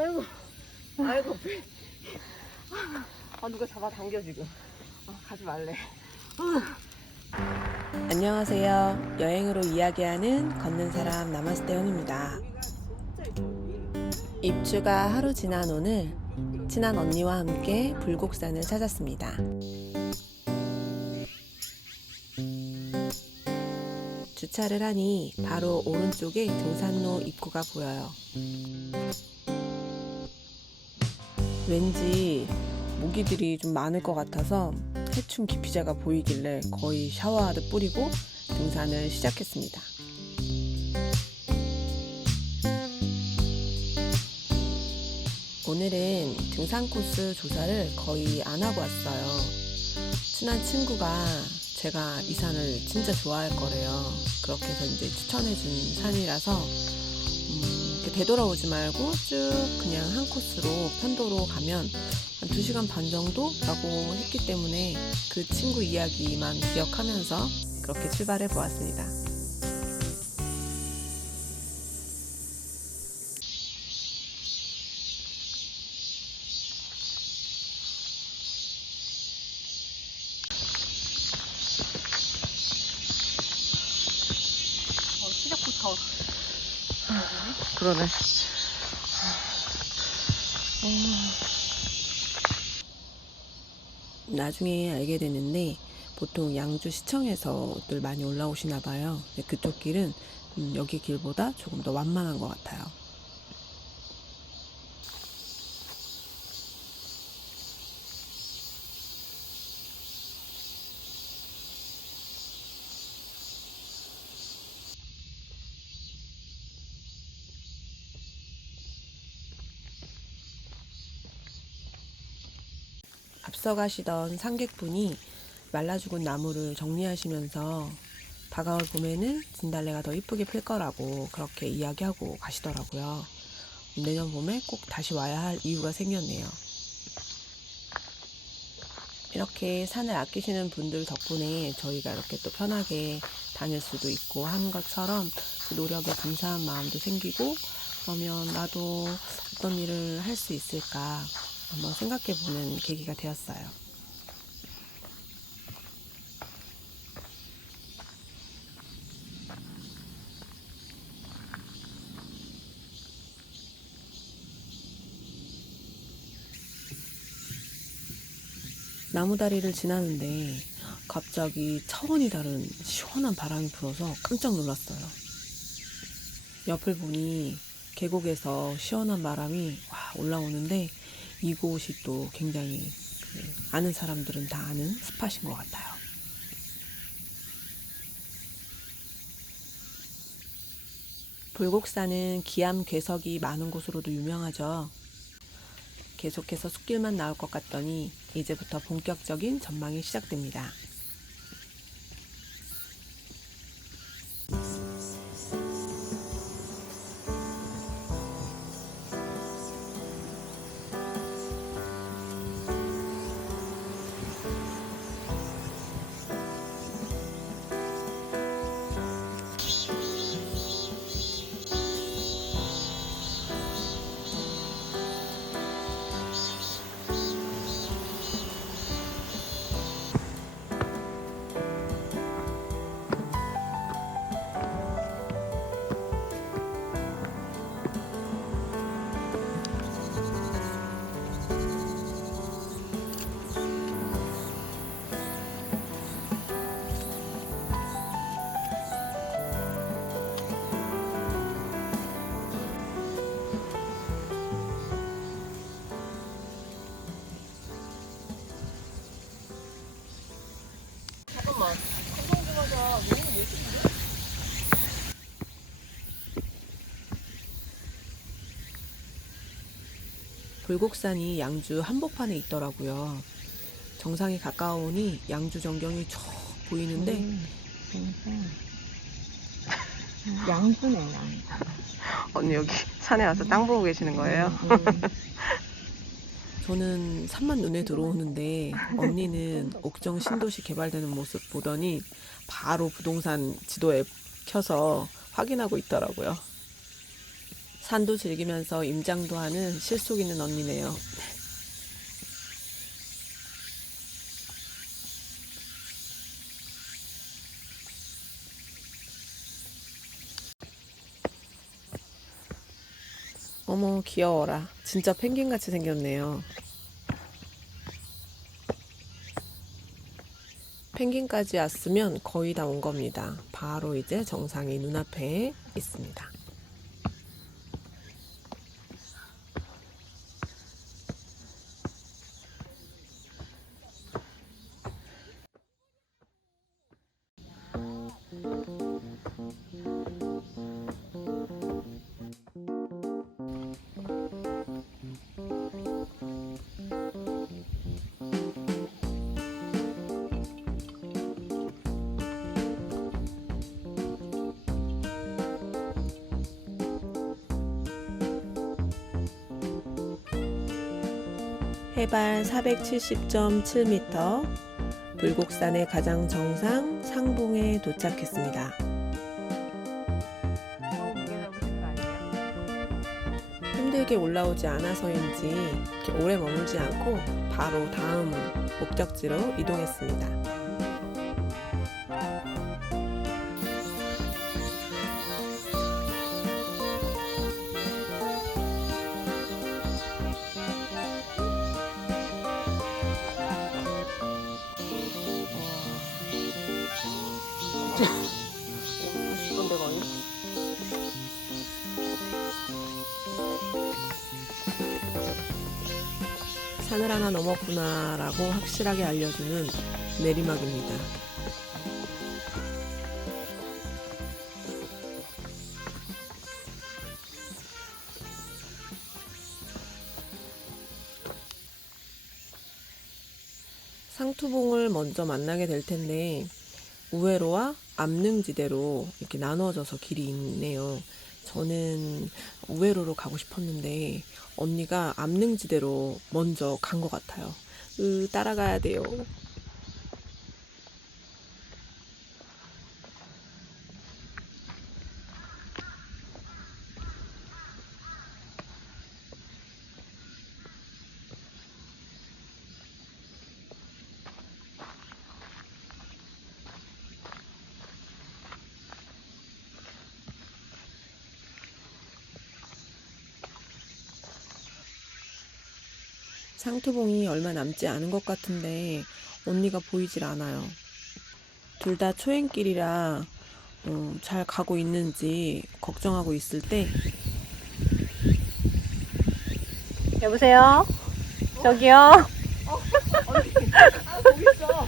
아이고, 아이고, 배. 아, 누가 잡아당겨, 지금. 아, 가지 말래. 안녕하세요. 여행으로 이야기하는 걷는 사람 나마스테온입니다. 입주가 하루 지난 오늘 친한 언니와 함께 불곡산을 찾았습니다. 주차를 하니 바로 오른쪽에 등산로 입구가 보여요. 왠지 모기들이 좀 많을 것 같아서 해충 기피제가 보이길래 거의 샤워하듯 뿌리고 등산을 시작했습니다. 오늘은 등산 코스 조사를 거의 안 하고 왔어요. 친한 친구가 제가 이 산을 진짜 좋아할 거래요. 그렇게 해서 이제 추천해준 산이라서 되돌아오지 말고 쭉 그냥 한 코스로 편도로 가면 한 2시간 반 정도라고 했기 때문에 그 친구 이야기만 기억하면서 그렇게 출발해 보았습니다. 나중에 알게 되는데 보통 양주 시청에서들 많이 올라오시나 봐요. 그쪽 길은 음, 여기 길보다 조금 더 완만한 것 같아요. 앞서 가시던 상객분이 말라 죽은 나무를 정리하시면서 다가올 봄에는 진달래가 더 이쁘게 필 거라고 그렇게 이야기하고 가시더라고요. 내년 봄에 꼭 다시 와야 할 이유가 생겼네요. 이렇게 산을 아끼시는 분들 덕분에 저희가 이렇게 또 편하게 다닐 수도 있고 한 것처럼 그 노력에 감사한 마음도 생기고 그러면 나도 어떤 일을 할 수 있을까 한번 생각해 보는 계기가 되었어요. 나무다리를 지나는데 갑자기 차원이 다른 시원한 바람이 불어서 깜짝 놀랐어요. 옆을 보니 계곡에서 시원한 바람이 와 올라오는데 이곳이 또 굉장히 그 아는 사람들은 다 아는 스팟인 것 같아요. 불곡산은 기암 괴석이 많은 곳으로도 유명하죠. 계속해서 숲길만 나올 것 같더니 이제부터 본격적인 전망이 시작됩니다. 잠깐만. 감동 좀 하자. 너무 예쁜데? 불곡산이 양주 한복판에 있더라고요. 정상에 가까우니 양주 전경이 쭉 보이는데 음. 양주네, 양. 언니 여기 산에 와서 땅 보고 계시는 거예요? 음. 저는 산만 눈에 들어오는데 언니는 옥정 신도시 개발되는 모습 보더니 바로 부동산 지도 앱 켜서 확인하고 있더라고요. 산도 즐기면서 임장도 하는 실속 있는 언니네요. 어머 귀여워라. 진짜 펭귄같이 생겼네요. 펭귄까지 왔으면 거의 다 온 겁니다. 바로 이제 정상이 눈앞에 있습니다. 해발 470.7m, 불곡산의 가장 정상 상봉에 도착했습니다. 힘들게 올라오지 않아서인지 이렇게 오래 머물지 않고 바로 다음 목적지로 이동했습니다. 산을 하나 넘었구나라고 확실하게 알려주는 내리막입니다. 상투봉을 먼저 만나게 될 텐데 우회로와 암릉지대로 이렇게 나눠져서 길이 있네요. 저는 우회로로 가고 싶었는데 언니가 암릉지대로 먼저 간 것 같아요. 으, 따라가야 돼요. 상투봉이 얼마 남지 않은 것 같은데 언니가 보이질 않아요. 둘 다 초행길이라 어, 잘 가고 있는지 걱정하고 있을 때 여보세요? 저기요? 아 거기 있어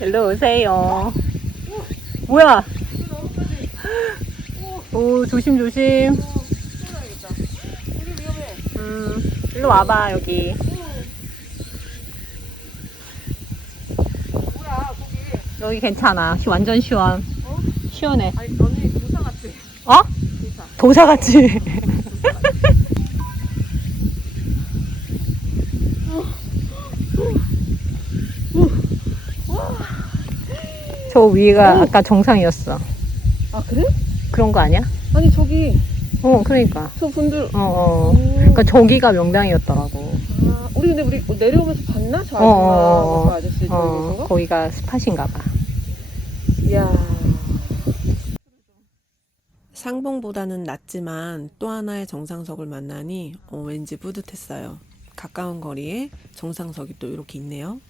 일로 오세요. 뭐야? 오, 조심, 조심. 쏟아야겠다 여기 위험해 음, 일로 와봐, 여기. 뭐야 거기 여기 괜찮아. 시- 완전 시원. 어? 시원해. 아니 언니 도사 같아 어? 도사 도사같이. 저 위가 아까 정상이었어. 아 그래? 그런 거 아니야? 아니 저기 어, 그러니까. 저 분들 어, 어. 오. 그러니까 저기가 명당이었더라고. 아, 우리 근데 우리 내려오면서 봤나? 저 어, 어, 아줌마, 저 아저씨 저기 어, 계신 거? 거기가 스팟인가 봐. 이야. 상봉보다는 낫지만 또 하나의 정상석을 만나니 어, 왠지 뿌듯했어요. 가까운 거리에 정상석이 또 이렇게 있네요.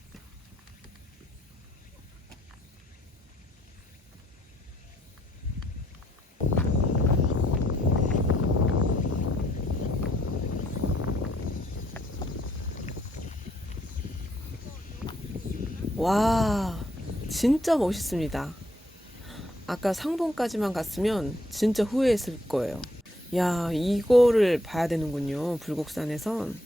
와, 진짜 멋있습니다. 아까 상봉까지만 갔으면 진짜 후회했을 거예요. 야, 이거를 봐야 되는군요. 불곡산에선.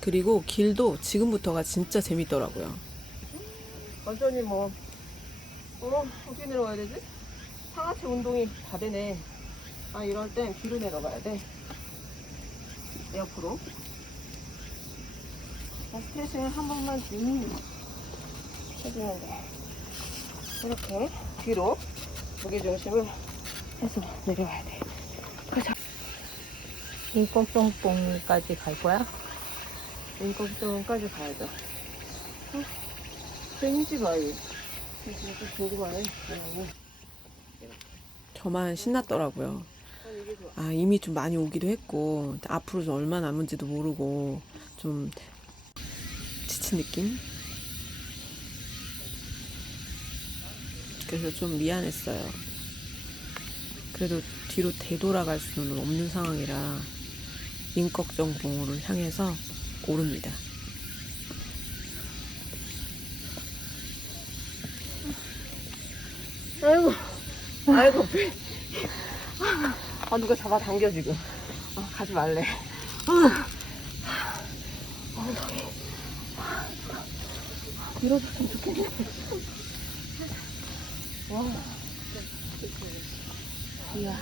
그리고 길도 지금부터가 진짜 재밌더라고요. 완전히 뭐, 어, 어떻게 내려가야 되지? 상하체 운동이 다 되네. 아, 이럴 땐 뒤로 내려가야 돼. 옆으로. 자, 스트레칭을 한 번만 음. 해주면 돼. 이렇게 뒤로 무게중심을 해서 내려와야 돼. 인권뽕뽕까지 갈 거야? 인건성까지 가야죠. 어? 재밌지 마, 이거. 진짜 궁금하네. 그냥. 저만 신났더라고요. 아, 이미 좀 많이 오기도 했고, 앞으로 좀 얼마 남은지도 모르고, 좀 지친 느낌? 그래서 좀 미안했어요. 그래도 뒤로 되돌아갈 수는 없는 상황이라, 인걱정 봉우를 향해서 오릅니다. 아이고, 아이고, 배. 아, 누가 잡아 당겨, 지금. 아, 가지 말래. 밀어줬으면 좋겠네. 와. 이야.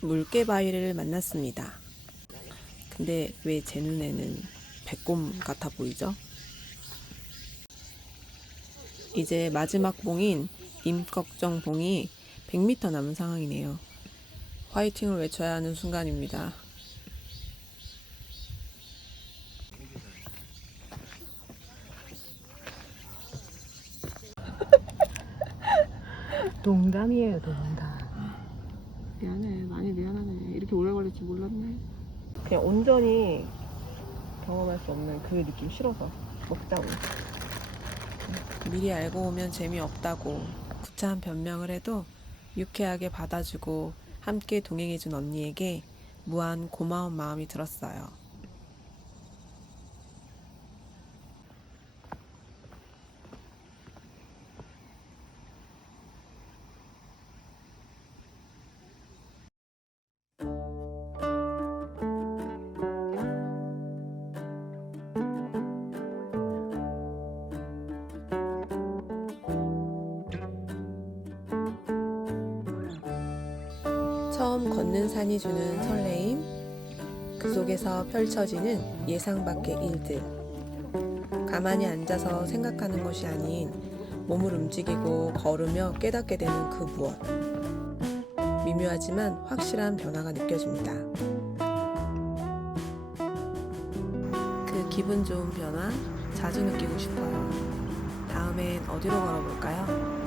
물개바위를 만났습니다. 근데 왜 제 눈에는 배꼽 같아 보이죠? 이제 마지막 봉인 임꺽정 봉이 100m 남은 상황이네요. 화이팅을 외쳐야 하는 순간입니다. 농담이에요, 농담. 미안해, 많이 미안하네. 이렇게 오래 걸릴 줄 몰랐네. 그냥 온전히 경험할 수 없는 그 느낌 싫어서 먹자고. 미리 알고 오면 재미없다고 구차한 변명을 해도 유쾌하게 받아주고 함께 동행해준 언니에게 무한 고마운 마음이 들었어요. 처음 걷는 산이 주는 설레임, 그 속에서 펼쳐지는 예상 밖의 일들. 가만히 앉아서 생각하는 것이 아닌 몸을 움직이고 걸으며 깨닫게 되는 그 무엇. 미묘하지만 확실한 변화가 느껴집니다. 그 기분 좋은 변화 자주 느끼고 싶어요. 다음엔 어디로 걸어볼까요?